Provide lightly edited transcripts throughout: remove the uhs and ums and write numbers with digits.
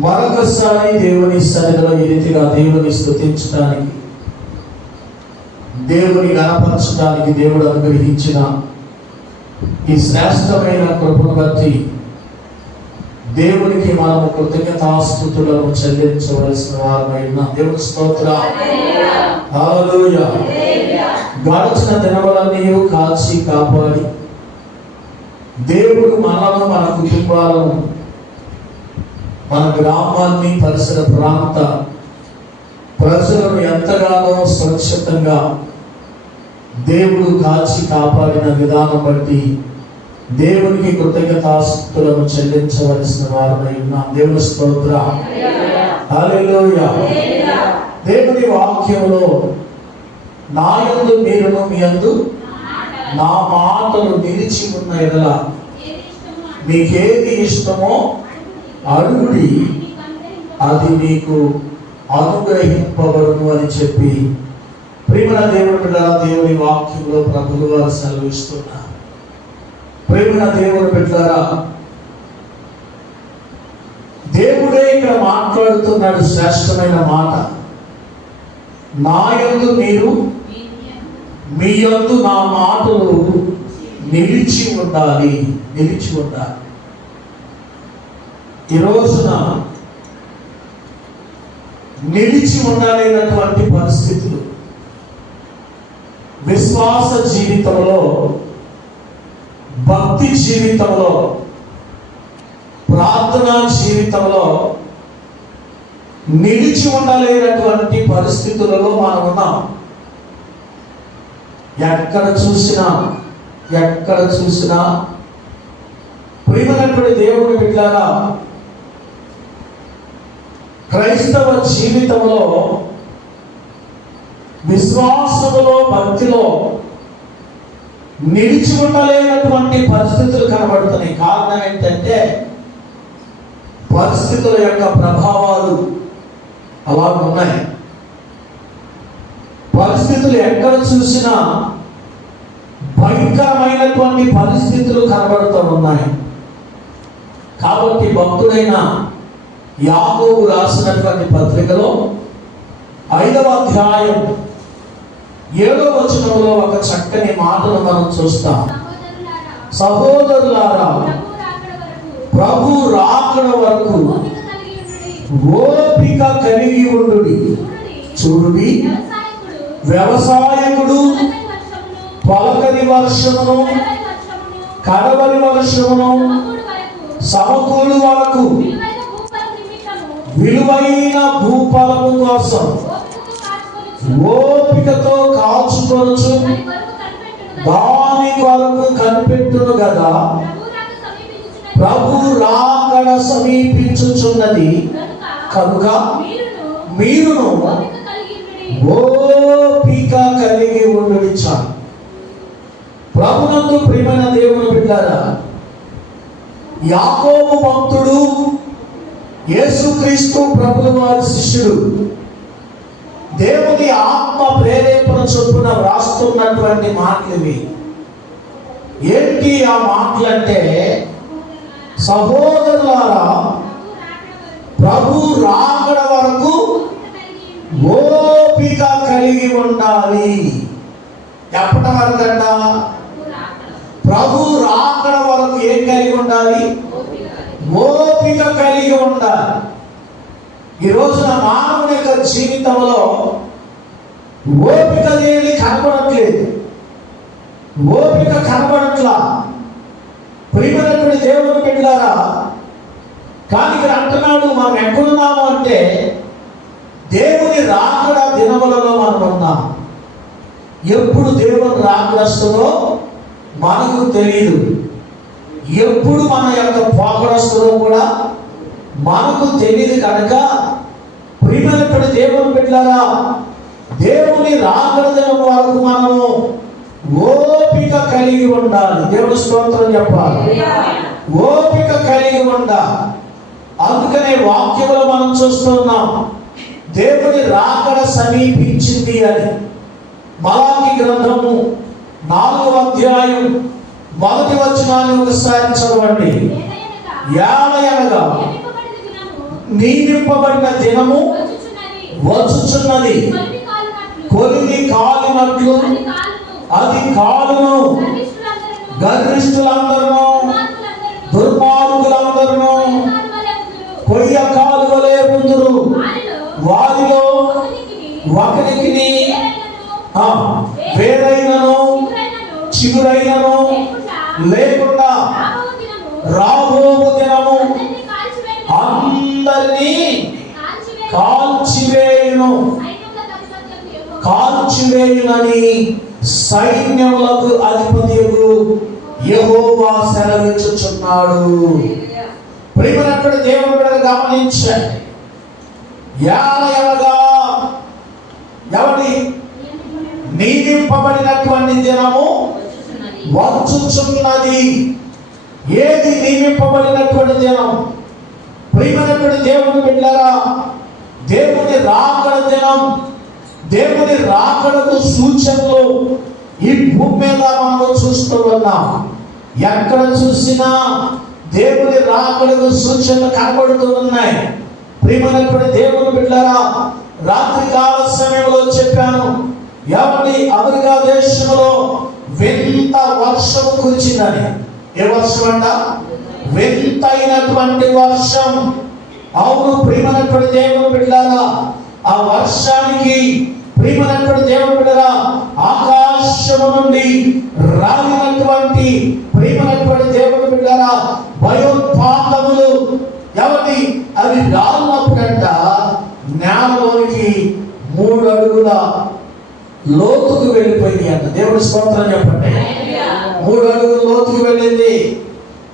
మరొకసారి దేవుని సన్నిధిలో ఈ రీతిగా దేవుని స్తుతించడానికి, దేవుని గణపరచడానికి దేవుడు అనుగ్రహించిన ఈ శ్రేష్టమైన కృపను బట్టి దేవునికి మనము కృతజ్ఞతాస్తుతులను చెల్లించవలసిన వారమైన దేవుని స్తోత్రం. హల్లెలూయా. గడిచిన దినములన్నీ కాచి కాపాడి దేవుడు మనము, మన కుటుంబాలను, మన గ్రామాన్ని, పరిసర ప్రాంత ప్రజలను ఎంతగానో సురక్షితంగా దేవుడు కాచి కాపాడిన విధానం బట్టి దేవునికి కృతజ్ఞతాస్తుతులను చెల్లించవలసిన వారమై ఉన్నాం. దేవుని స్తోత్రం. హల్లెలూయా. దేవుని వాక్యంలో నా యందు మీరును మీ యందు నా మాటలు నిలిచి ఉన్న ఎడల మీకేది ఇష్టమో అడుగుడి, అది మీకు అనుగ్రహింపబడును అని చెప్పి ప్రియమైన దేవుని బిడ్డలారా, దేవుని వాక్యంలో ప్రభువు వారు సెలవిస్తున్నారు. ప్రియమైన దేవుని బిడ్డలారా, దేవుడే ఇక్కడ మాట్లాడుతున్నాడు శ్రేష్టమైన మాట. నా యందు మీరు, మీ యందు నా మాటలు నిలిచి ఉండాలి, నిలిచి ఉండాలి. ఈ రోజున నిలిచి ఉండలేనటువంటి పరిస్థితులు విశ్వాస జీవితంలో, భక్తి జీవితంలో, ప్రార్థనా జీవితంలో నిలిచి ఉండలేనటువంటి పరిస్థితులలో మనం ఉన్నాం. ఎక్కడ చూసినా ప్రియమైనటువంటి దేవుని బిడ్డలారా, క్రైస్తవ జీవితంలో, విశ్వాసములో, భక్తిలో నిలిచి ఉండలేనటువంటి పరిస్థితులు కనబడుతున్నాయి. కారణం ఏంటంటే పరిస్థితుల యొక్క ప్రభావాలు అలా ఉన్నాయి. పరిస్థితులు ఎక్కడ చూసినా భయంకరమైనటువంటి పరిస్థితులు కనబడుతూ ఉన్నాయి. కాబట్టి భక్తుడైన యాకోబు రాసినటువంటి పత్రికలో 5వ అధ్యాయం 7వ వచనంలో ఒక చక్కని మాటను మనం చూస్తాం. సహోదరులారా, ప్రభు రాకడ వరకు ఓపిక కలిగి ఉండుడి. చూడుడి, వ్యవసాయకుడు పలకని వర్షమును, కడవలి వర్షమును సమకూడు వరకు విలువైన భూఫలము కోసం ఓపికతో కాచుకొనుచు దాని కొరకు కనిపెట్టును కదా. ప్రభు రాకడ సమీపించుచున్నది కనుక మీరును ఓపిక కలిగి ఉండుడి. చాలు. ప్రభునందు ప్రియమైన దేవుని బిడ్డలారా, యాకోబు భక్తుడు, యేసుక్రీస్తు ప్రభువు వారి శిష్యుడు, దేవుని ఆత్మ ప్రేరేపణ చొప్పున వ్రాస్తున్నటువంటి మాటలు ఇవి. ఏంటి ఆ మాటలంటే, సహోదరులారా, ప్రభు రాకడ వరకు ఓపిక కలిగి ఉండాలి. ఎప్పటి వరకు అంట? ప్రభు రాకడ వరకు ఏం కలిగి ఉండాలి? ఓపిక కలిగి ఉండాలి. ఈ రోజున మానవుని యొక్క జీవితంలో ఓపిక లేని కనబడట్లేదు, ఓపిక కనబడట్లా. ప్రియమైనటువంటి దేవుని బిడ్డలారా, కానీ ఇక్కడ అంటున్నాడు, మనం ఎక్కడున్నాము అంటే దేవుని రాకడ దినములలో మనం ఉన్నాం. ఎప్పుడు దేవుని రాకడ వస్తుందో మనకు తెలియదు. ఎప్పుడు మన యొక్క పోకడొస్తుందో కూడా మనకు తెలియదు. కనుక ప్రియమైనటువంటి దేవుని బిడ్డలారా, దేవుని రాకడ దినం వరకు మనము ఓపిక కలిగి ఉండాలి. దేవుని స్తోత్రం చెప్పాలి. ఓపిక కలిగి ఉండాలి. అందుకనే వాక్యంలో మనం చూస్తున్నాం, దేవుని రాకడ సమీపించింది అని. మలాకి గ్రంథము 4వ అధ్యాయం 1వ వచనాన్ని ఒకసారి చదవండి. ఏలయనగా నియమింపబడిన దినము వచ్చుచున్నది. కొలిమి కాలినట్లు అది కాలును. గర్విష్ఠులందరూ దుర్మార్గులందరూ కొయ్య కాలువలే ఉందురు. వారిలో ఒకరికి వేరైనను చిగురైనను లేకుండా రాబో దినము అందరినీ కాల్చివేయునని సైన్యములకు అధిపతియగు యెహోవా సెలవిచ్చుచున్నాడు. ప్రియమైనటువంటి దేవుని బిడ్డలు గమనించండి. ఎవరి నియమింపబడినటువంటి దినము వచ్చుచున్నది. ఏది నియమింపబడినటువంటి దినం? ప్రియమైనటువంటి దేవుని బిడ్డలారా, దేవుని రాకడ దినం. దేవుని రాకడకు సూచనలు ఈ భూమి మీద మనం చూస్తూ ఉన్నాం. ఎక్కడ చూసినా దేవుని రాకడకు సూచనలు కనబడుతూ ఉన్నాయి. ప్రియమైనటువంటి దేవుని బిడ్డలారా, రాత్రి కాల సమయంలో చెప్పాను, అమెరికా దేశంలో వింత వర్షం కురిచిందని. ఏ వర్షం అంట? వింతైనటువంటి వర్షం. అవును ప్రియమైనటువంటి దేవుని బిడ్డలారా, ఆ వర్షానికి ప్రియమైనటువంటి దేవుని బిడ్డలారా, ఆకాశము నుండి రాలినటువంటి ప్రియమైనటువంటి దేవుని బిడ్డలారా భయోత్పాతములు అవి రాలినప్పుడంట నేలలోనికి 3 అడుగుల లోతుకు వెళ్ళిపోయింది అంట. దేవుడి స్తోత్రం చెప్పండి. 3 అడుగుల లోతుకు వెళ్ళింది.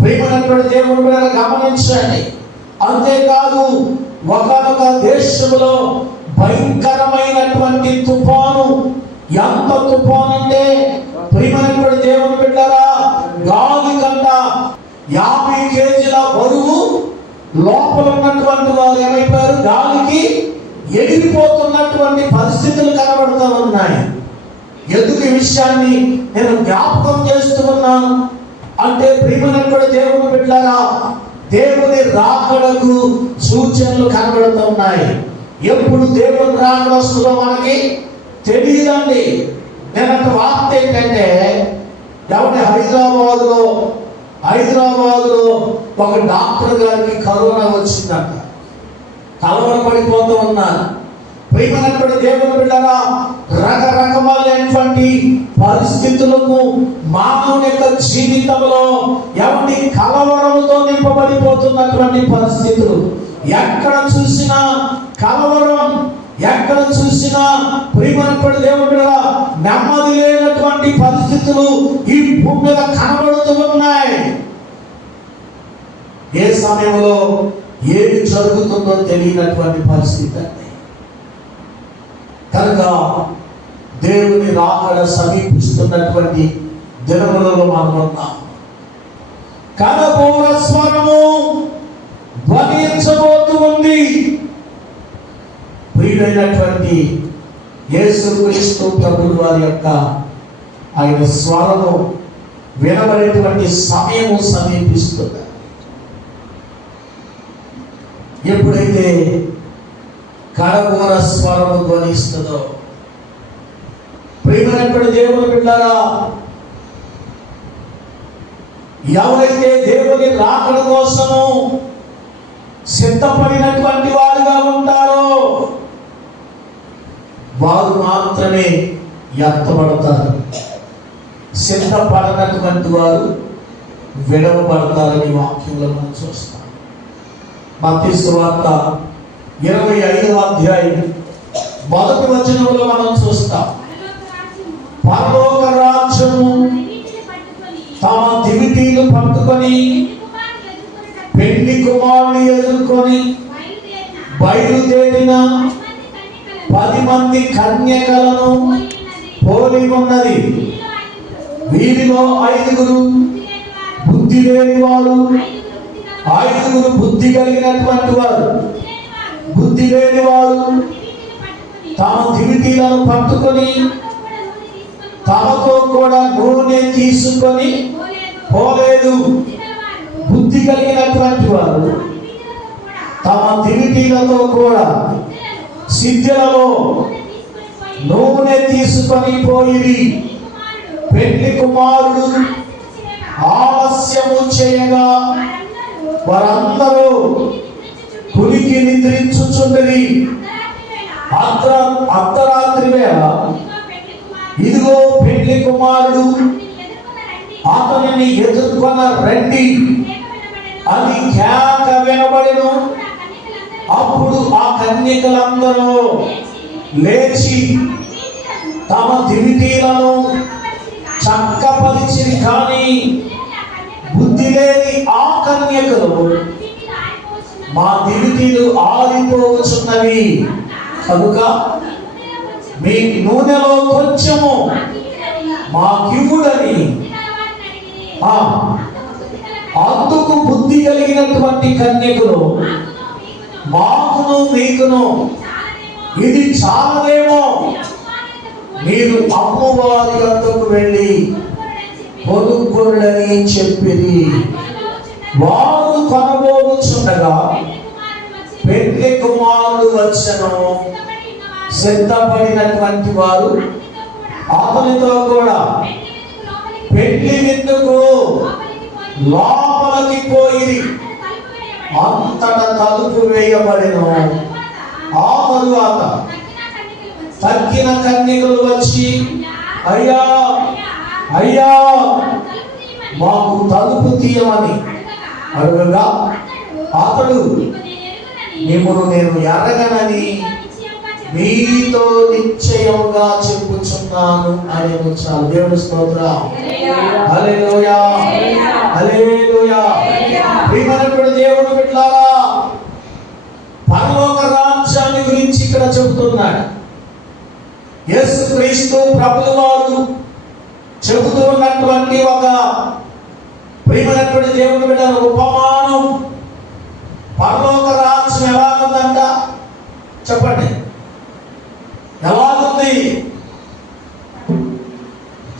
ప్రియమైనటువంటి దేవుని బిడ్డలారా గమనించండి. అంతేకాదు, ఒకనొక దేశంలో భయంకరమైనటువంటి తుఫాను. ఎంత తుఫాను అంటే ప్రియమైనటువంటి దేవుని బిడ్డలారా, గాలి కంట 50 కేజీల బరువు లోపల ఉన్నటువంటి వారు ఏమైపోయారు? గాలికి ఎగిరిపోతున్నటువంటి పరిస్థితులు కనబడుతూ ఉన్నాయి. ఎందుకు ఈ విషయాన్ని నేను జ్ఞాపకం చేస్తూ ఉన్నాను అంటే, ప్రియమైనటువంటి దేవుని బిడ్డలారా, దేవుని రాకడకు సూచనలు కనబడుతూ ఉన్నాయి. ఎప్పుడు దేవుని రాకడ వస్తుందో మనకి తెలియదండి. నేను ఒక వార్త ఏంటంటే, హైదరాబాద్లో ఒక డాక్టర్ గారికి కరోనా వచ్చిందంట. కలవరపడిపోతూ ఉన్నారు. ప్రియమైనటువంటి దేవుని బిడ్డలారా, రకరకమైనటువంటి పరిస్థితులకు మానవుని యొక్క జీవితంలో కలవరంతో నింపబడిపోతున్నటువంటి పరిస్థితులు. ఎక్కడ చూసినా కలవరం, ఎక్కడ చూసినా ప్రియమైనటువంటి దేవుని బిడ్డలారా నెమ్మది లేనటువంటి పరిస్థితులు ఈ భూమి మీద కనబడుతూ ఉన్నాయి. ఏ సమయంలో ఏది జరుగుతుందో తెలియనటువంటి పరిస్థితి అండి. కనుక దేవుని రాకడ సమీపిస్తున్నటువంటి దినములలో మనం ఉన్నాం. కనబోర స్వరము ధ్వనించబోతూ ఉంది. ప్రియుడైనటువంటి యేసుక్రీస్తు ప్రభువు వారి యొక్క ఆయన స్వరము వినబడేటువంటి సమయము సమీపిస్తుంది. ఎప్పుడైతే కడబోర స్వరము ధ్వనిస్తుందో, ప్రియమైనటువంటి దేవుని బిడ్డలారా, ఎవరైతే దేవుని రాకడ కోసము సిద్ధపడినటువంటి వారుగా ఉంటారో వారు మాత్రమే ఎత్తబడతారు. సిద్ధపడనటువంటి వారు విడవబడతారని వాక్యంలో మనం చూస్తాం. మత్తయి సువార్త 25వ అధ్యాయం 1వ వచనంలో మనం చూస్తాం, పరలోక రాజ్యము తమ దివిటీలు పట్టుకొని పెళ్లి కుమారుని ఎదుర్కొని బయలుదేరిన 10 మంది కన్యకలను పోలి ఉన్నది. వీరిలో 5 బుద్ధి లేని వారు, 5 బుద్ధి కలిగినటువంటి వారు. బుద్ధి లేని వారు తమ దివిటీలను పట్టుకొని తమతో కూడా నూనె తీసుకొని పోలేదు. బుద్ధి కలిగినటువంటి వారు తమ దివిటీలతో కూడా సిద్ధులలో నూనె తీసుకొని పోయి పెళ్లి కుమారుడు ఆలస్యము చేయగా వారందరూ కునికి నిద్రించుచుండరి. అర్ధరాత్రి వేళ ఇదిగో పెళ్లి కుమారుడు అతనిని ఎదుర్కొన్న రండి అని కేక వినబడెను. అప్పుడు ఆ కన్యకలందరూ లేచి తమ దివిటీలను చక్కపరిచిరి. కానీ బుద్ధి లేని ఆ కన్యకలు మా దివిటీలు ఆరిపోవచ్చున్నవి కనుక మీ నూనెలో కొంచెము మాకివ్వుడని అందుకు బుద్ధి కలిగినటువంటి కన్యకులు మాకును మీకును ఇది చాలదేమో, మీరు అమ్మవారి వద్దకు వెళ్ళి కొనుక్కొనుడని చెప్పిరి. వారు కొనబోచుండగా పెళ్లి కుమారుడు వచ్చెను. సిద్ధపడినటువంటి వారు అతనితో కూడా పెళ్లి విందుకు లోపలికి పోయి అంతటా తలుపు వేయబడెను. ఆ తరువాత తక్కిన కన్యకలు వచ్చి అయ్యా అయ్యా మాకు తలుపు తీయమని అడుగగా అతడు మిమ్మును నేను ఎరగనని మీతో నిశ్చయముగా చెప్పుచున్నాను అని చాలు. దేవుని స్తోత్రం. హల్లెలూయా హల్లెలూయా. ప్రియమైనటువంటి దేవుని బిడ్డలారా, పరలోక రాజ్యాన్ని గురించి ఇక్కడ చెబుతున్నాడు. యేసుక్రీస్తు ప్రభువు వారు చెబుతూ ఉన్నటువంటి ఒక ప్రియమైనటువంటి దేవుని బిడ్డల ఉపమానం. పరలోక రాజ్యం ఎలాగుందంట చెప్పండి, ఎలాగుంది?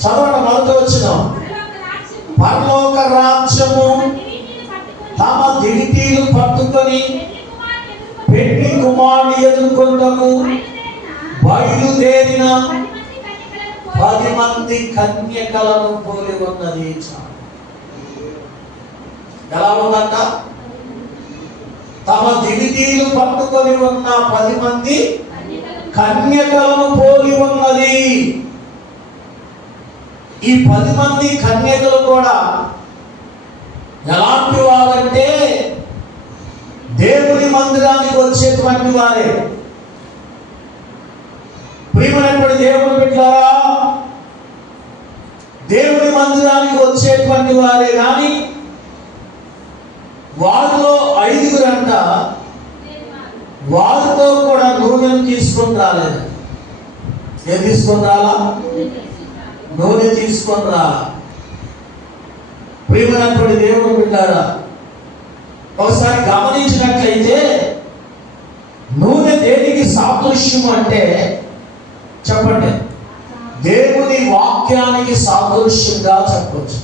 చదవండి. మొదట వచ్చిన పరలోక రాజ్యము తమ దివిటీలు పట్టుకొని పెళ్లి కుమారుని ఎదుర్కొంటకు బయలుదేరిన 10 మంది కన్యకలను పోలి ఉన్నది. ఎలా ఉందంట? తమ దివిటీలు పట్టుకొని ఉన్న 10 మంది కన్యకలను పోలి ఉన్నది. ఈ 10 మంది కన్యకలు కూడా ఎలాంటి వారంటే దేవుని మందిరానికి వచ్చేటువంటి వారే. ప్రియమైనటువంటి దేవుని బిడ్డలారా, దేవుని మందిరానికి వచ్చేటువంటి వారే. కానీ వారిలో 5 అంట వారితో కూడా నూనెను తీసుకొని రాలేదు. ఏం తీసుకొని రాలా? నూనె తీసుకొని రాలా. ప్రియమైనటువంటి దేవుని బిడ్డలారా, ఒకసారి గమనించినట్లయితే నూనె దేనికి సాదృశ్యం అంటే చెప్పండి, దేవుని వాక్యానికి సాదృశ్యంగా చెప్పవచ్చు,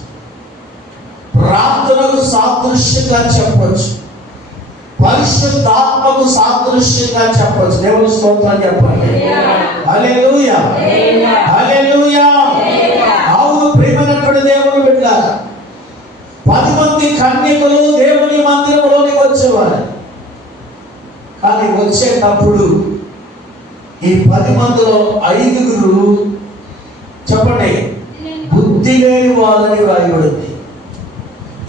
ప్రార్థనకు సాదృశ్యంగా చెప్పవచ్చు, పరిశుద్ధాత్మకు సాదృశ్యంగా చెప్పవచ్చు. దేవుని స్తోత్రం చెప్పండి. హల్లెలూయా హల్లెలూయా. అవును ప్రియమైనటువంటి దేవుని బిడ్డలారా, 10 మంది కన్యకలు దేవుని మందిరంలోనికి వచ్చేవారు. కానీ వచ్చేటప్పుడు ఈ 10 మందిలో 5 చెప్పండి బుద్ధి లేని వారని వ్రాయబడింది.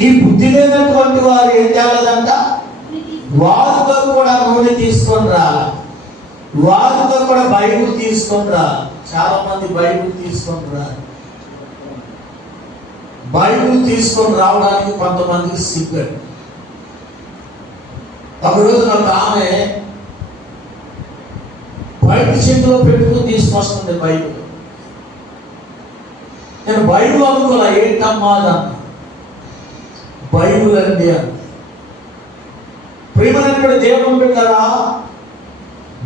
ఈ బుద్ధి లేనటువంటి వారు ఏం చేయాలంట? వారితో కూడా నూనె తీసుకొని రాలి, వారితో కూడా బైబిల్ తీసుకొని రాలి. చాలా మంది బైబిల్ తీసుకొని రాలి. బైబిల్ తీసుకొని రావడానికి కొంతమందికి సిగ్గు. ఒకరోజు నాకు ఆమె బైబిల్ చేతిలో పెట్టుకుని తీసుకొస్తుంది బైబిల్. నేను బైబిల్ అనుకోలే, ఏంటమ్మా అన్న బైబిల్ అండి అని. ప్రియమైనటువంటి దేవుని బిడ్డలారా,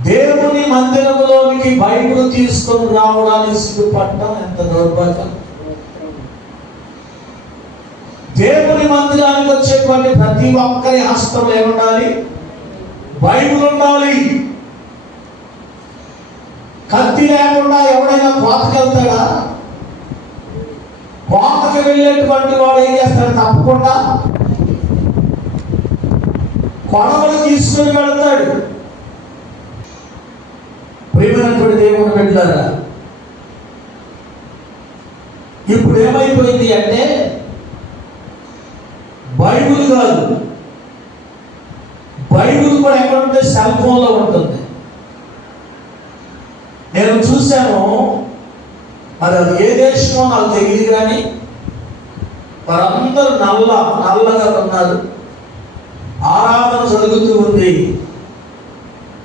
దేవుని మందిరంలోనికి బైబిల్ తీసుకొని రావడానికి సిగ్గుపడటం ఎంత దౌర్భాగ్యం. దేవుని మందిరానికి వచ్చేటువంటి ప్రతి ఒక్కరి హస్తంలో ఏముండాలి? బైబిల్ ఉండాలి. కత్తి లేకుండా ఎవడైనా కోతకెళ్తాడా? కోతకి వెళ్ళేటువంటి వాడు ఏం చేస్తాడు? తప్పకుండా కొడవలు తీసుకొని వెళ్తాడు. ప్రియమైనటువంటి దేవుని బిడ్డలారా, ఇప్పుడు ఏమైపోయింది అంటే బైబిల్ కాదు, బైబిల్ కూడా ఎక్కడ ఉంటే సెల్ ఫోన్లో ఉంటుంది. నేను చూశాను, మరి అది ఏ దేశమో నాకు తెలియదు, కానీ వారందరూ నల్లగా ఉన్నారు. ఆరాధన జరుగుతూ ఉంది.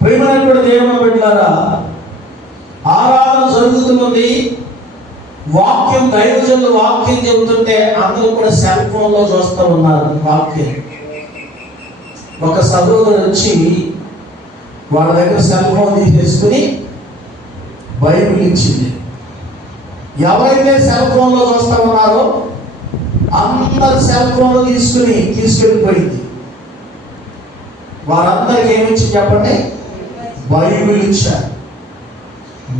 ప్రియమైనటువంటి దేవుని బిడ్డలారా, ఆరాధన జరుగుతూ ఉంది. వాక్యం, దైవజనులు వాక్యం చెబుతుంటే అందరూ కూడా సెల్ ఫోన్లో చూస్తూ ఉన్నారు వాక్యం. ఒక సహోదరు వచ్చి వాళ్ళ దగ్గర సెల్ ఫోన్ తీసేసుకుని బైబిల్ ఇచ్చింది. ఎవరైతే సెల్ ఫోన్లో చూస్తూ ఉన్నారో అందరు సెల్ ఫోన్లో తీసుకెళ్ళిపోయింది. వారందరికి ఏమిచ్చి చెప్పండి? బైబిల్ ఇచ్చారు.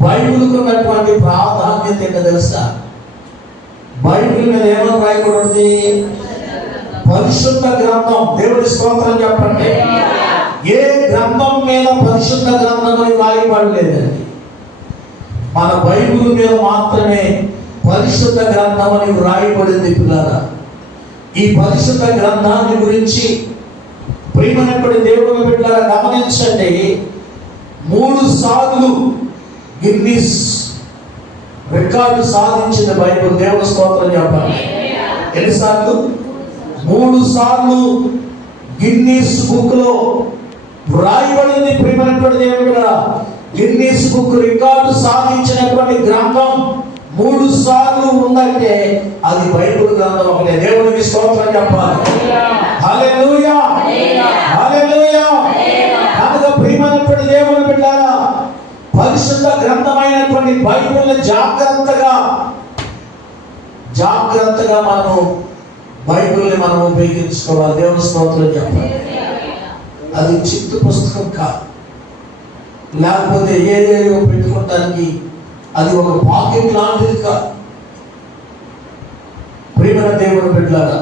బైబిల్కు ఉన్నటువంటి ప్రాధాన్యత ఏంటో తెలుసా? బైబిల్ మీద ఏమని రాయకూడదు? పరిశుద్ధ గ్రంథం. దేవుడి స్తోత్రం చెప్పండి. ఏ గ్రంథం మీద పరిశుద్ధ గ్రంథం అని రాయబడలేదండి. మన బైబిల్ మీద మాత్రమే పరిశుద్ధ గ్రంథం అని రాయబడింది. పిల్లరా, ఈ పరిశుద్ధ గ్రంథాన్ని గురించి ప్రియమైనటువంటి దేవుని బిడ్డలారా గమనించండి. 3 సార్లు గిన్నిస్ రికార్డు సాధించిన బైబిల్. దేవుని స్తోత్రం చెప్పండి. ఎన్నిసార్లు? 3 సార్లు గిన్నిస్ బుక్ లో రాయబడింది. ప్రియమైనటువంటి దేవుని బిడ్డలారా, గిన్నిస్ బుక్ రికార్డు సాధించినటువంటి గ్రంథం 3 సార్లు ఉందంటే అది బైబిల్ గ్రంథం ఒకటే. దేవునికి స్తోత్రం చెప్పాలి. హల్లెలూయా, హల్లెలూయా. కనుక ప్రియమైనటువంటి దేవుని బిడ్డలారా, పరిశుద్ధ గ్రంథమైనటువంటి బైబిల్ని జాగ్రత్తగా మనము బైబిల్ని మనం ఉపయోగించుకోవాలి. దేవుని స్తోత్రం చెప్పాలి. అది చిత్తు పుస్తకం కాదు, లేకపోతే ఏదేదో పెట్టుకోవటానికి అది ఒక పాకెట్ లాంటిది కాదు. ప్రియమైన దేవుని బిడ్డలారా,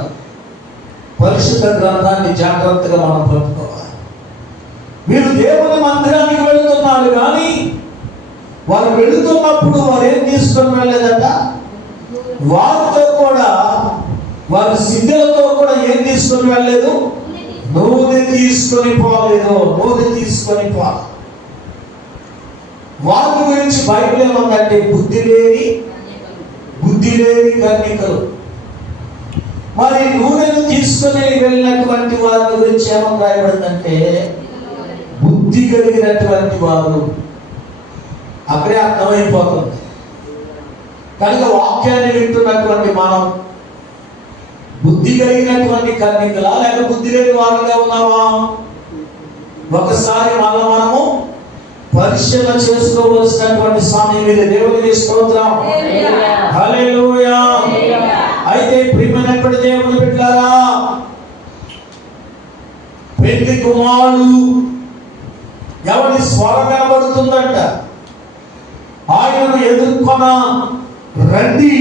పరిశుద్ధ గ్రంథాన్ని జాగ్రత్తగా మనం పట్టుకోవాలి. వీరు దేవుని మందిరానికి వెళుతున్నారు, కానీ వారు వెళుతున్నప్పుడు వారు ఏం తీసుకొని వెళ్ళలేదట? వారితో కూడా, వారి సిద్ధులతో కూడా ఏం తీసుకొని వెళ్ళలేదు? నూనె తీసుకొని పోలేదు. నూనె తీసుకొని పోలేదు. వారి గురించి బైబిల్ ఏమందంటే బుద్ధి లేని కన్యకలు. మరి నూనెను తీసుకొని వెళ్ళినటువంటి వారి గురించి ఏమని రాయబడిందంటే బుద్ధి కలిగినటువంటి వారు. అక్కడే అర్థమైపోతుంది. కనుక వాక్యాన్ని వింటున్నటువంటి మనం బుద్ధి కలిగినటువంటి కన్యకలా లేక బుద్ధి లేని వారుగా ఉన్నావా? ఒకసారి మనము పరిశీలన చేసుకోవలసినటువంటి సమయం ఇది. దేవునికి స్తోత్రం. హల్లెలూయా. అయితే ప్రియమైనటువంటి దేవుని బిడ్డలారా, పెళ్లి కుమారుడు ఎవరి స్వరం వినబడుతుందంట? ఆయనను ఎదుర్కొన రండి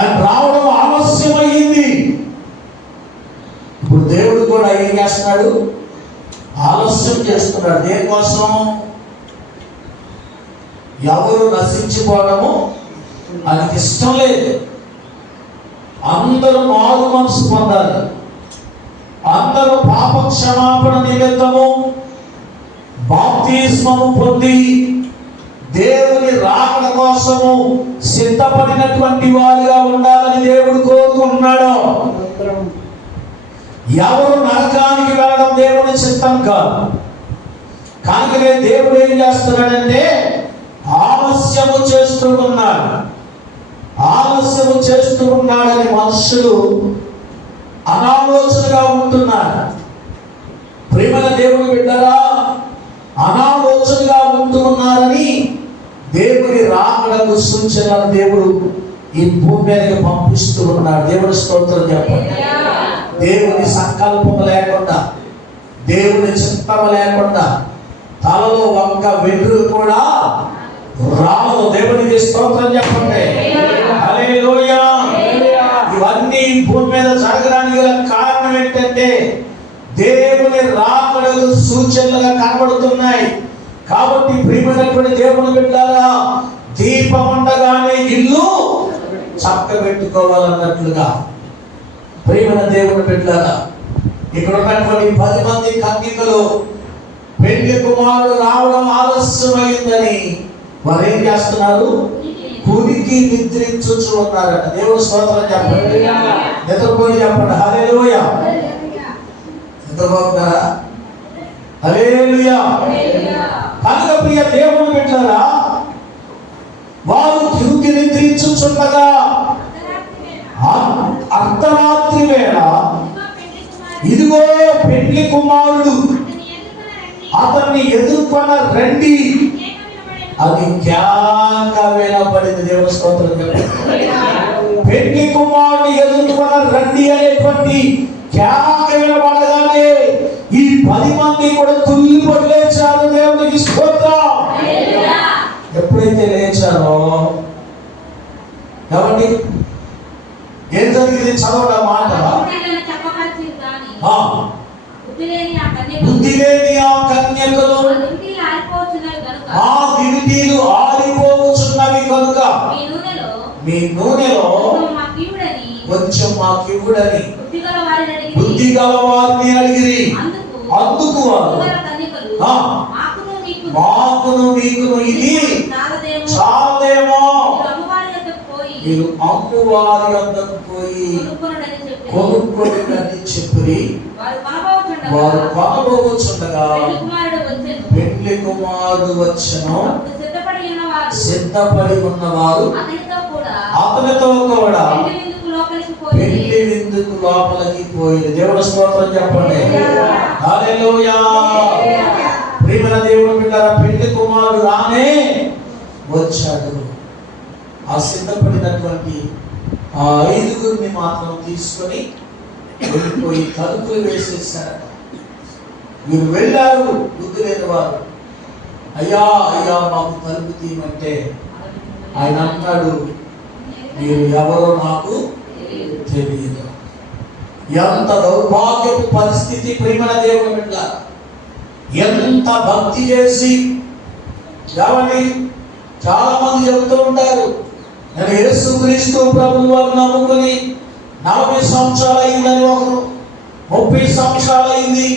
అని రావడం ఆలస్యమైంది. ఇప్పుడు దేవుడు కూడా ఏం చేస్తున్నాడు? ఆలస్యం చేస్తున్నాడు. దేనికోసం? ఎవరు నశించిపోవడము ఆయనకి ఇష్టం లేదు. అందరూ మారు మనసు పొందాలి. అందరూ పాప క్షమాపణ నిమిత్తము బాప్తిస్మము పొంది దేవుని రాకడ కోసము సిద్ధపడినటువంటి వారిగా ఉండాలని దేవుడు కోరుకుంటున్నాడు. ఎవరు నరకానికి వెళ్ళడం దేవుని చిత్తం కాదు. కనుకనే దేవుడు ఏం చేస్తున్నాడంటే ఆలస్యము చేస్తూ ఉన్నాడని మనుషులు అనాలోచనగా ఉంటున్నారు. ప్రేమల దేవుని బిడ్డరా, అనాలోచనగా ఉంటున్నారని దేవుని రాకడకు సూచనలు దేవుడు ఈ భూమి మీదకి పంపిస్తూ ఉన్నాడు. దేవుని స్తోత్రం చెప్పండి. దేవుని సంకల్పం లేకుండా దేవుని చిత్తము లేకుండా తలలో ఒక్క వెంట్రుక కూడా రాదు. దేవునికి స్తోత్రం చెప్పండి. హల్లెలూయా. ఇవన్నీ భూమి మీద జరగడానికి గల కారణం ఏంటంటే దేవుని రాకడకు సూచనలుగా కనబడుతున్నాయి. కాబట్టి ప్రియమైనటువంటి దేవుని బిడ్డలారా, దీపం ఉండగానే ఇల్లు చక్కబెట్టుకోవాలన్నట్లుగా ప్రియమైన దేవుని బిడ్డలారా, ఇక్కడ ఉన్నటువంటి 10 మంది కన్యకలు పెళ్లి కుమారుడు రావడం ఆలస్యమైందని వారు ఏం చేస్తున్నారు? కునికి నిద్రించుచు ఉన్నారట. దేవుని స్తోత్రం చెప్పండి. నిద్రపోయి చెప్పండి. హల్లెలూయా. నిద్రపోతున్నారా? హల్లెలూయా. కనుక ప్రియ దేవుని బిడ్డలారా, వారు కునికి నిద్రించుచుండగా అర్ధరాత్రి వేళ ఇదిగో పెళ్లి కుమారుడు అతన్ని ఎదుర్కొన్న రండి అది కేక వినబడింది. దేవుని స్తోత్రం చెప్పండి. పెళ్లి కుమారుని ఎదుర్కొన్న రండి అనేటువంటి కేక వినబడగానే ఈ 10 మంది కూడా తుల్లిపడి లేచారు. దేవునికి స్తోత్రం. ఎప్పుడైతే లేచారో కాబట్టి ఏం జరిగింది? చదవడం మాట. బుద్ధి లేని ఆ కన్యకలు ఆ దివిటీలు ఆరిపోవచ్చున్నవి కనుక మీ నూనెలో కొంచెం మాకివ్వుడని బుద్ధి గల వారిని అడిగిరి. అందుకు వారు మాకును మీకును ఇది చాలదేమో, మీరు అమ్మువారి వద్దకు పోయి కొనుక్కోని చెప్పి వారు కొనబోచుండగా పెళ్లి కుమారుడు వచ్చెను. సిద్ధపడి ఉన్నవారు అతనితో కూడా పెళ్లి విందుకు లోపలికి పోయింది. దేవుని స్తోత్రం చెప్పండి. హల్లెలూయా. ప్రియమైన దేవుని బిడ్డలారా, పెళ్లి కుమారుడు రానే వచ్చాడు. ఆ సిద్ధపడినటువంటి ఆ 5గురిని మాత్రం తీసుకొని వెళ్ళిపోయి తలుపులు వేసేసారట. మీరు వెళ్ళారు బుద్ధి లేని వారు. అయ్యా అయ్యా మాకు తలుపు తీయమంటే ఆయన అన్నాడు, మీరు ఎవరో నాకు తెలియదు. ఎంత దౌర్భాగ్యపు పరిస్థితి ప్రియమైన దేవుని బిడ్డలారా. ఎంత భక్తి చేసి కాబట్టి చాలా మంది చెబుతూ ఉంటారు, నేను యేసుక్రీస్తు ప్రభువు వారిని నమ్ముకుని 40 సంవత్సరాలు అయిందని, ఒకరు 30 సంవత్సరాలు అయింది,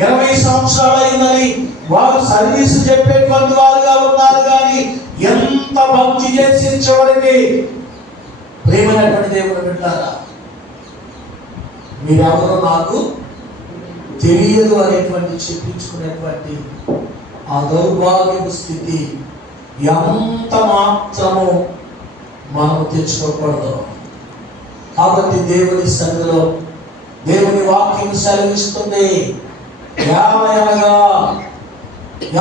20 సంవత్సరాలు అయిందని వారు సర్వీసు చెప్పేటువంటి వారుగా ఉన్నారు. కానీ ఎంత భక్తి చేసి చివరికి ప్రేమైనటువంటి దేవుని బిడ్డలారా, మీరెవరో నాకు తెలియదు అనేటువంటి చెప్పించుకునేటువంటి ఆ దౌర్భాగ్యపు స్థితి ఎంత మాత్రము మనం తెచ్చుకోకూడదు. కాబట్టి దేవుని సన్నిధిలో దేవుని వాక్యం సెలవిస్తుంది, ఏమనగా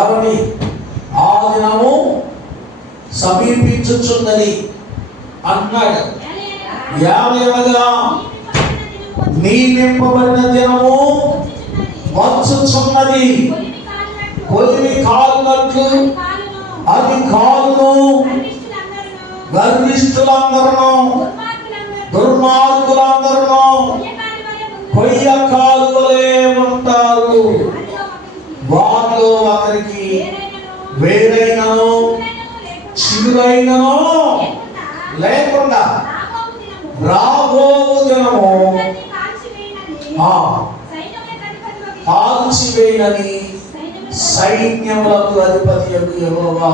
ఎవరి ఆ దినము సమీపించుచున్నది అన్నాడు. ఏమనగా నియమింపబడిన దినము వచ్చుచున్నది, కొలిమి కాలునట్లు అది కాలును, గర్విష్ఠులందరూ దుర్మార్గులందరూ కొయ్య కాలువలే ఉంటారు. వారిలో ఒకరికి వేరైనను చిగురైనను లేకుండా రాబో దినము కాల్చివేయనని సైన్యములకు అధిపతి యెహోవా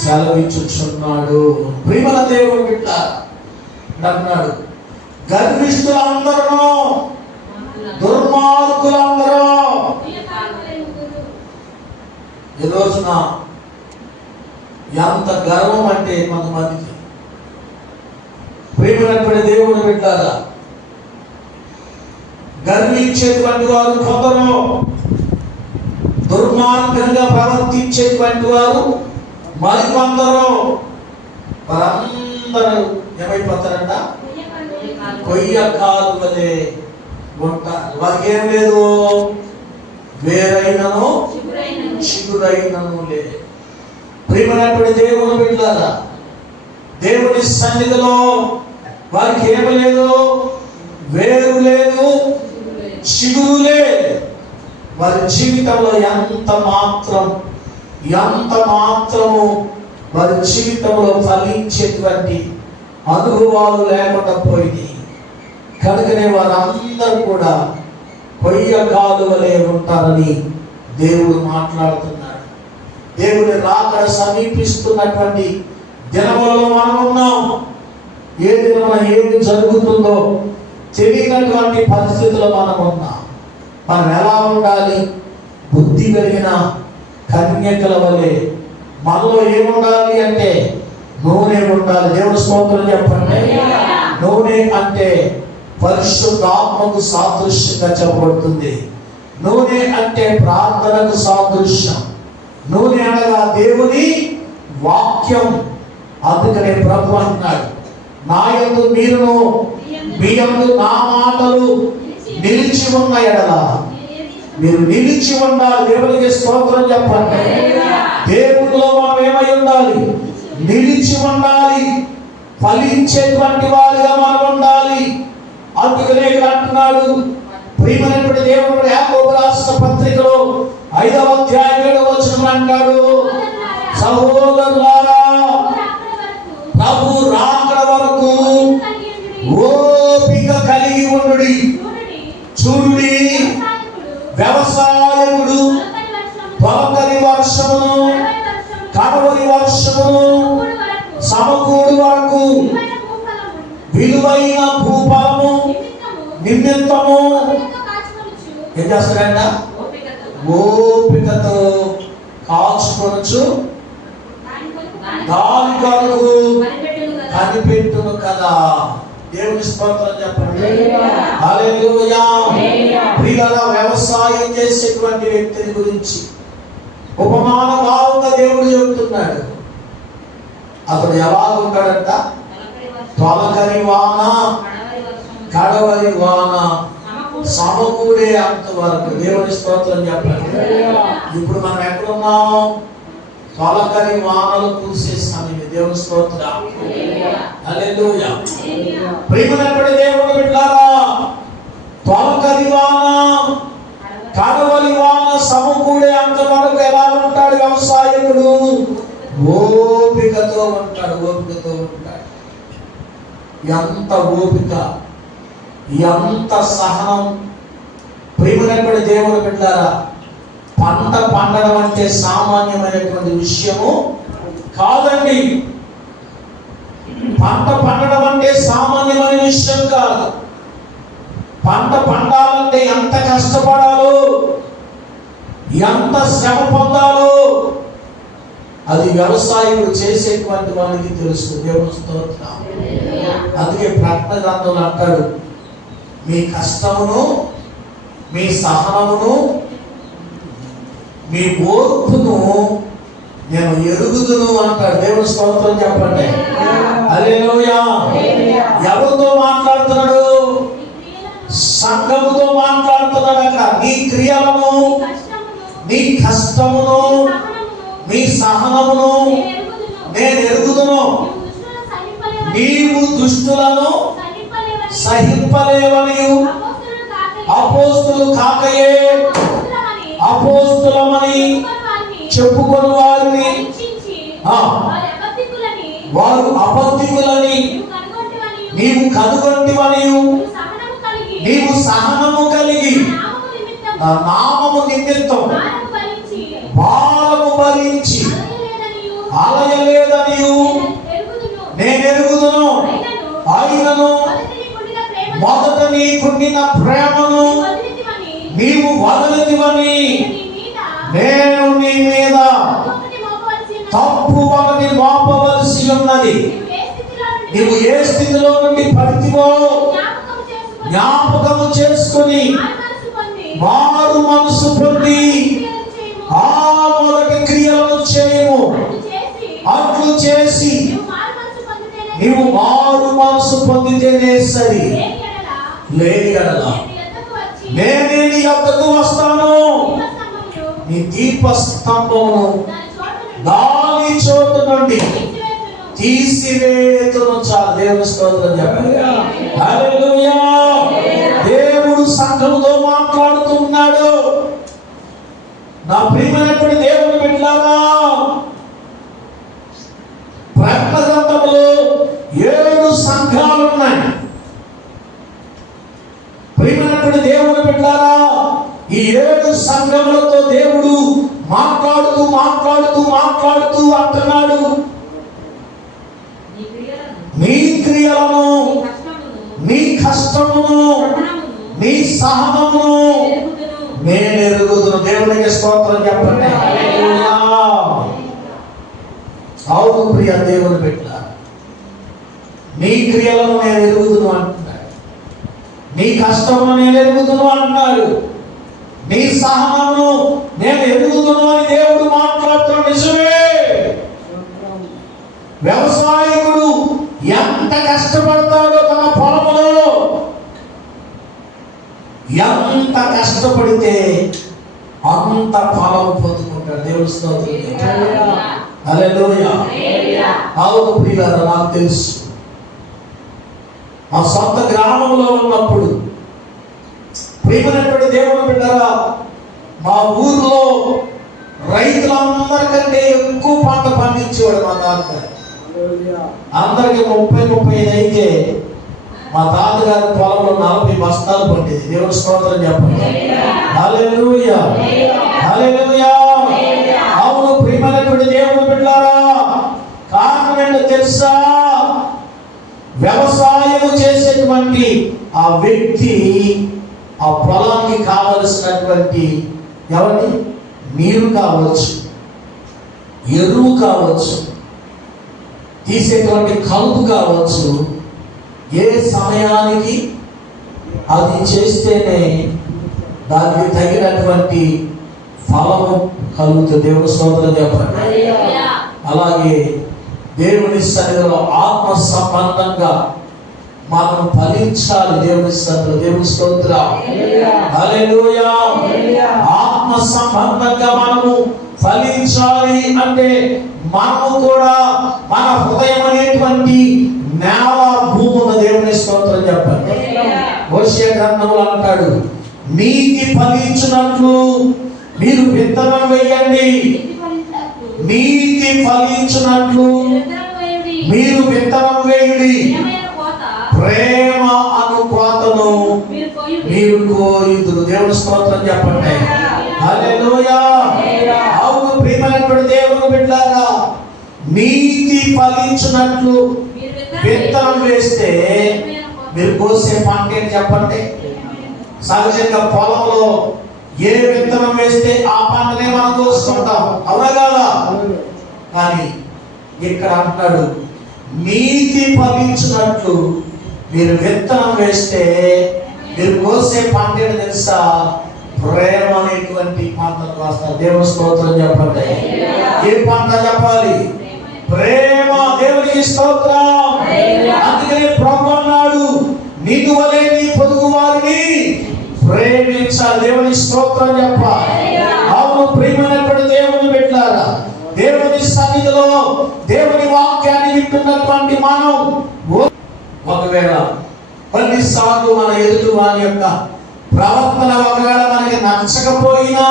సెలవిచ్చుచున్నాడు. ప్రియమైన దేవుని బిడ్డ అన్నాడు, గర్విష్ఠులందరూ దుర్మార్గులందరూ. ఈ రోజున ఎంత గర్వం అంటే కొంతమందికి. ప్రియమైనటువంటి దేవుని బిడ్డలారా, గర్వించేటువంటి వారు కొందరు, దుర్మార్గంగా ప్రవర్తించేటువంటి వారు మరికొందరు. వారందరూ ఏమైపోతారంట? కొయ్య కాలువలే ఉంటారు. వారికి ఏం లేదు, వేరైనను చిగురైనను లే. ప్రియమైనటువంటి దేవుని బిడ్డలారా, దేవుని సన్నిధిలో వారికి ఏమి లేదు, వేరు లేదు, చిగురు లేదు. వారి జీవితంలో ఎంత మాత్రము వారి జీవితంలో ఫలించేటువంటి అనుభవాలు లేకుండా పోయింది. కనుకనే వారందరూ కూడా కొయ్య కాలువలే ఉంటారని దేవుడు మాట్లాడుతున్నాడు. దేవుని రాకడ సమీపిస్తున్నటువంటి దినములలో మనం ఉన్నాం. ఏ దినమున ఏది జరుగుతుందో తెలియనటువంటి పరిస్థితుల్లో మనం ఉన్నాం. మనం ఎలా ఉండాలి? బుద్ధి కలిగిన కన్యకల వలె మనలో ఏముండాలి అంటే నూనె ఉండాలి. దేవుడు స్తోత్రం చెప్పండి. నూనె అంటే పరిశుద్ధాత్మకు సాదృశ్యంగా చెప్పబడుతుంది. నూనె అంటే ప్రార్థనకు సాదృశ్యం. నూనె అనగా దేవుని వాక్యం. అందుకనే ప్రభు అంటున్నాడు, నా యందు మీరును మీ యందు నా మాటలు నిలిచి ఉన్న ఎడల మీరు నిలిచి ఉండాలి. దేవునికి స్తోత్రం చెప్పండి. దేవునిలో మనం ఏమై ఉండాలి? నిలిచి ఉండాలి. ఫలించేటువంటి వారిగా మనం ఉండాలి. అందుకనే అంటున్నాడు ప్రియమైనటువంటి దేవుడు యాకోబు రాసిన పత్రికలో 5వ అధ్యాయం 7వ వచనం అంటాడు, సహోదరులారా ప్రభు రాకడ వరకు ఓపిక కలిగి ఉండుడి. చూడుడి, వ్యవసాయకుడు తొలకరి వర్షమును కడవరి వర్షమును సమకూడు వరకు విలువైన భూఫలము నిమిత్తము ఏం చేస్తాడంట? ఓపికతో కాచుకొనుచు దాని కొరకు కనిపెట్టును కదా. దేవుని స్తోత్రం చెప్పండి. హల్లెలూయా. ప్రియులారా, వ్యవసాయం చేసేటువంటి వ్యక్తిని గురించి ఉపమాన భావంగా దేవుడు చెబుతున్నాడు. అతడు ఎలా ఉంటాడంట? తొలకరి వాన కడవరి వాన సమకూడే అంతవరకు. దేవుని స్తోత్రం చెప్పండి. ఇప్పుడు మనం ఎక్కడున్నాం? తొలకరి వానలు కురిసే సమయం. దేవుని స్తోత్రం. హల్లెలూయా. ప్రియమైనటువంటి దేవుని బిడ్డలారా, తొలకరి వాన కడవరి వాన సమకూడే అంతవరకు ఎలా ఉంటాడు వ్యవసాయకుడు? ఓపికతో ఉంటాడు. ఎంత ఓపిక, ఎంత సహనం. ప్రియమైనటువంటి దేవుని బిడ్డలారా, పంట పండడం అంటే సామాన్యమైనటువంటి విషయము కాదండి. పంట పండడం అంటే సామాన్యమైన విషయం కాదు. పంట పండాలంటే ఎంత కష్టపడాలో, ఎంత శ్రమ పొందాలో అది వ్యవసాయుడు చేసేటువంటి వారికి తెలుసు. దేవుని స్తోత్రం. అందుకే ప్రకటన గ్రంథంలో అంటాడు, మీ కష్టమును, మీ సహనమును, మీ ఓర్పును నేను ఎరుగుదును అంటాడు. దేవుని స్తోత్రం చెప్పండి. హల్లెలూయా. ఎవరితో మాట్లాడుతున్నాడు? సంఘముతో మాట్లాడుతున్నాడు. అక్కడ నీ క్రియలను, నీ కష్టమును, మీ సహనమును నేను ఎరుగుదును. నీవు దుష్టులను సహింపలేవనియు అపోస్తులు కాకయే అపోస్తులమని చెప్పుకొని వారిని వారు అబద్ధికులని నీవు కనుగొంటివనియు నీవు సహనము కలిగి నా నామము నిమిత్తం భారము భరించి అలయలేదనియు నేను ఎరుగుదును. ఆయనను మొదట నీకుండిన ప్రేమను నీవు వదలితివని నేను నీ మీద తప్పు ఒకటి మోపవలసి ఉన్నది. నీవు ఏ స్థితిలో నుండి పడితివో జ్ఞాపకము చేసుకుని మారు మనసు పొంది ఆ మొదటి క్రియలను చేయము. అట్లు చేసి నీవు మారు మనసు పొందితేనే సరి. లేని ఎడల నేనే నీ యొద్దకు వస్తాను, నీ దీపస్తంభమును దాని చోటు నుండి తీసివేతును. చాలు. దేవుని స్తోత్రం చెప్పండి. హల్లెలూయా. దేవుడు సంఘముతో మాట్లాడుతున్నాడు. నా ప్రియమైనటువంటి దేవుని బిడ్డలారా, ప్రకటన గ్రంథములో 7 సంఘాలు ఉన్నాయి. ప్రియమైనటువంటి దేవుని బిడ్డలారా, ఈ 7 సంఘములతో దేవుడు మాట్లాడుతూ మాట్లాడుతూ మాట్లాడుతూ అంటున్నాడు, నీ క్రియలను, నీ కష్టమును, నీ సహనమును నేను ఎరుగుదును. దేవునికి స్తోత్రం చెప్పండి. అవును ప్రియ దేవుని బిడ్డ, నీ క్రియలను నేను ఎరుగుదును అంటున్నాడు, నీ కష్టమును నేను ఎరుగుదును అంటున్నాడు, నీ సహనమును నేను ఎరుగుదును అని దేవుడు మాట్లాడుతున్న నిజమే. వ్యవసాయకుడు ఎంత కష్టపడతాడో తన పొలంలో, ఎంత కష్టపడితే అంత ఫలం పొందుకుంటాడు. దేవుని స్తోత్రం. హల్లెలూయా. అవును ప్రియులారా, నాకు తెలుసు. మా సొంత గ్రామంలో ఉన్నప్పుడు ప్రియమైనటువంటి దేవుని బిడ్డలారా, మా ఊర్లో రైతులందరికంటే ఎక్కువ పంట పండించేవాడు మా తాతగారు. అందరికి 30-35 అయితే మా తాతగారి పొలంలో 40 బస్తాలు పండేది. దేవుని స్తోత్రం చెప్పండి. హల్లెలూయా. హల్లెలూయా. అవును ప్రియమైనటువంటి దేవుని బిడ్డలారా, కారణం ఏంటో తెలుసా? వ్యవసాయం చేసేటువంటి ఆ వ్యక్తి ఆ పొలానికి కావలసినటువంటి ఎవరి నీరు కావచ్చు, ఎరువు కావచ్చు, తీసేటువంటి కలుపు కావచ్చు, ఏ సమయానికి అది చేస్తేనే దానికి తగినటువంటి ఫలము కలుగుతుంది. దేవుని స్తోత్రం చెప్పండి. అలాగే దేవుని సన్నిధిలో ఆత్మ సంబంధంగా మనం ఫలించాలి. దేవుని సన్నిధిలో. దేవుని స్తోత్రం. హల్లెలూయా. ఆత్మ సంబంధంగా మనము ఫలించాలి అంటే మనము కూడా మన హృదయం అనేటువంటి నేల భూమి ఉన్న. దేవుని స్తోత్రం చెప్పండి. హోషేయ గ్రంథంలో అంటాడు, నీతి ఫలించినట్లు మీరు విత్తనం వేయండి. నీతి ఫలించినట్లు మీరు విత్తనం వేయండి. ప్రేమ అను కోతను మీరు కోయుదురు. దేవుని స్తోత్రం చెప్పండి. హల్లెలూయా. అవును ప్రియమైనటువంటి దేవుని బిడ్డలారా, నీతి ఫలించినట్లు విత్తనం వేస్తే మీరు కోసే పంట ఏంటి చెప్పండి? సహజంగా పొలంలో ఏ విత్తనం వేస్తే ఆ పంటనే మనం కోసుకుంటాం, అవునా కాదా? కానీ ఇక్కడ అంటాడు, నీతి ఫలించినట్లు మీరు విత్తనం వేస్తే మీరు కోసే పంట ఏంటి తెలుసా? ప్రేమ అనేటువంటి పంటను కోస్తారు. దేవుని స్తోత్రం చెప్పండి. ఏ పంట చెప్పాలి? ప్రేమ. దేవునికి స్తోత్రం. అందుకని ప్రభువు అన్నాడు, నిన్ను వలె నీ పొరుగు వారిని ప్రేమించాలి. దేవుని స్తోత్రం చెప్పాలి. అవును ప్రియమైనటువంటి దేవుని బిడ్డలారా, దేవుని సన్నిధిలో దేవుని వాక్యాన్ని వింటున్నటువంటి మనం ఒకవేళ కొన్నిసార్లు మన ఎదుటి వారి యొక్క ప్రవర్తన ఒకవేళ మనకి నచ్చకపోయినా,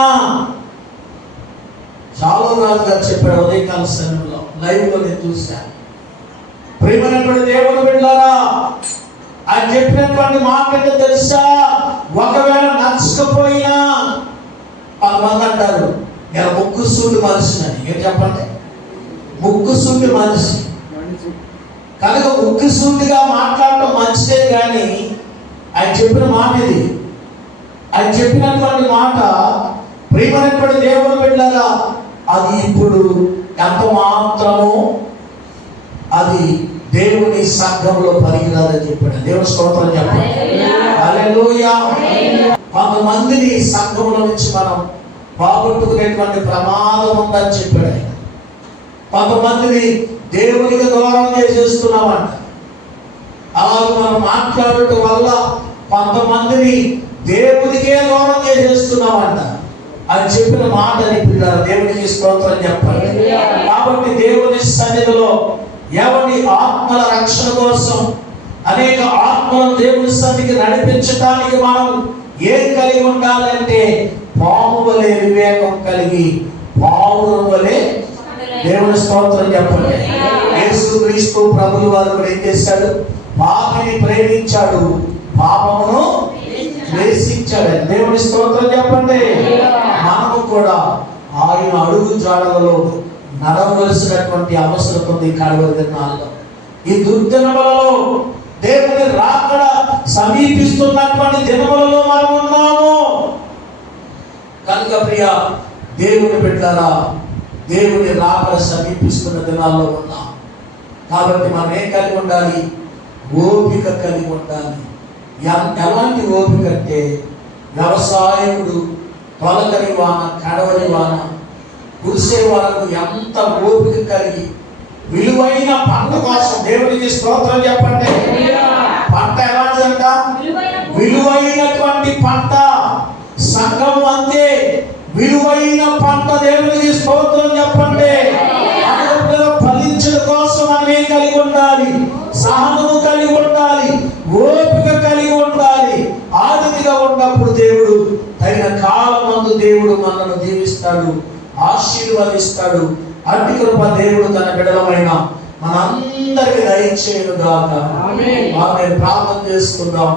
చాలా రాజు గారు చెప్పాడు ఉదయకాల సమయంలో, లైవ్ లో నేను చూశాను. ప్రియమైనటువంటి దేవుని బిడ్డలారా, ఆయన చెప్పినటువంటి మాట ఏంటో తెలుసా? ఒకవేళ నచ్చకపోయినా, కొంతమంది అంటారు నేను ముక్కుసూటి మనిషిని. ఏం చెప్పండి? ముక్కుసూటి మనిషి కనుక ముక్కుసూటిగా మాట్లాడటం మంచిదే. కానీ ఆయన చెప్పిన మాట ఇది. ఆయన చెప్పినటువంటి మాట ప్రియమైనటువంటి దేవుని బిడ్డలారా, అది ఇప్పుడు ఎంత మాత్రము అది దేవుని సంఘంలో పనికిరాదని చెప్పాడు. దేవుని స్తోత్రం చెప్పండి. హల్లెలూయా. కొంతమందిని సంఘంలో నుంచి మనం బాగొట్టుకునేటువంటి ప్రమాదం ఉందని చెప్పాడు ఆయన. కొంతమందిని దేవునికి దూరం చేసేస్తున్నామంట. అలాగే మనం మాట్లాడటం వల్ల కొంతమందిని దేవునికే దూరం చేసేస్తున్నామంట. అని చెప్పిన మాటని పిల్లలు దేవునికి స్తోత్రం చెప్పండి. కాబట్టి దేవుని సన్నిధిలో ఎవరి ఆత్మల రక్షణ కోసం అనేక ఆత్మలను దేవుని సన్నిధికి నడిపించడానికి మనం ఏం కలిగి ఉండాలంటే పాము వలె వివేకం కలిగి పావురం వలె దేవుని స్తోత్రం చెప్పండి. యేసుక్రీస్తు ప్రభువు వారు కూడా ఏం చేశాడు? పాపిని ప్రేమించాడు, పాపమును ద్వేషించాడు. దేవుని స్తోత్రం చెప్పండి. మనము కూడా ఆయన అడుగు జాడలలో నడవలసినటువంటి అవసరం ఉంది. కడవరి దినాల్లో, ఈ దుర్దినములలో, దేవుని రాకడ సమీపిస్తున్నటువంటి దినములలో మనం ఉన్నాము కనుక ప్రియ దేవుని బిడ్డలారా, దేవుని రాకడ సమీపిస్తున్న దినాల్లో ఉన్నాం. కాబట్టి మనం ఏం కలిగి ఉండాలి? ఓపిక కలిగి ఉండాలి. ఎలాంటి ఓపిక అంటే, వ్యవసాయకుడు తొలగని వాన కడవని వాన కురిసే వరకు ఎంత ఓపిక కలిగి విలువైన పంట కోసం దేవునికి స్తోత్రం చెప్పండి. పంట ఎలాంటిదంట? విలువైనటువంటి పంట. సంఘం అంతే విలువైన పంట. దేవునికి స్తోత్రం చెప్పండి. ఫలించడం కోసం మనం ఏం కలిగి ఉండాలి? సహనము కలిగి ఉండాలి, ఓపిక కలిగి ఉండాలి. ఆదిగా ఉన్నప్పుడు దేవుడు తగిన కాలమందు దేవుడు మనల్ని దీవిస్తాడు, ఆశీర్వదిస్తాడు. అట్టి కృప దేవుడు తన బిడ్డలమైన మనందరికీ దయచేయును గాక. ఆమేన్. ప్రార్థన చేసుకుందాం.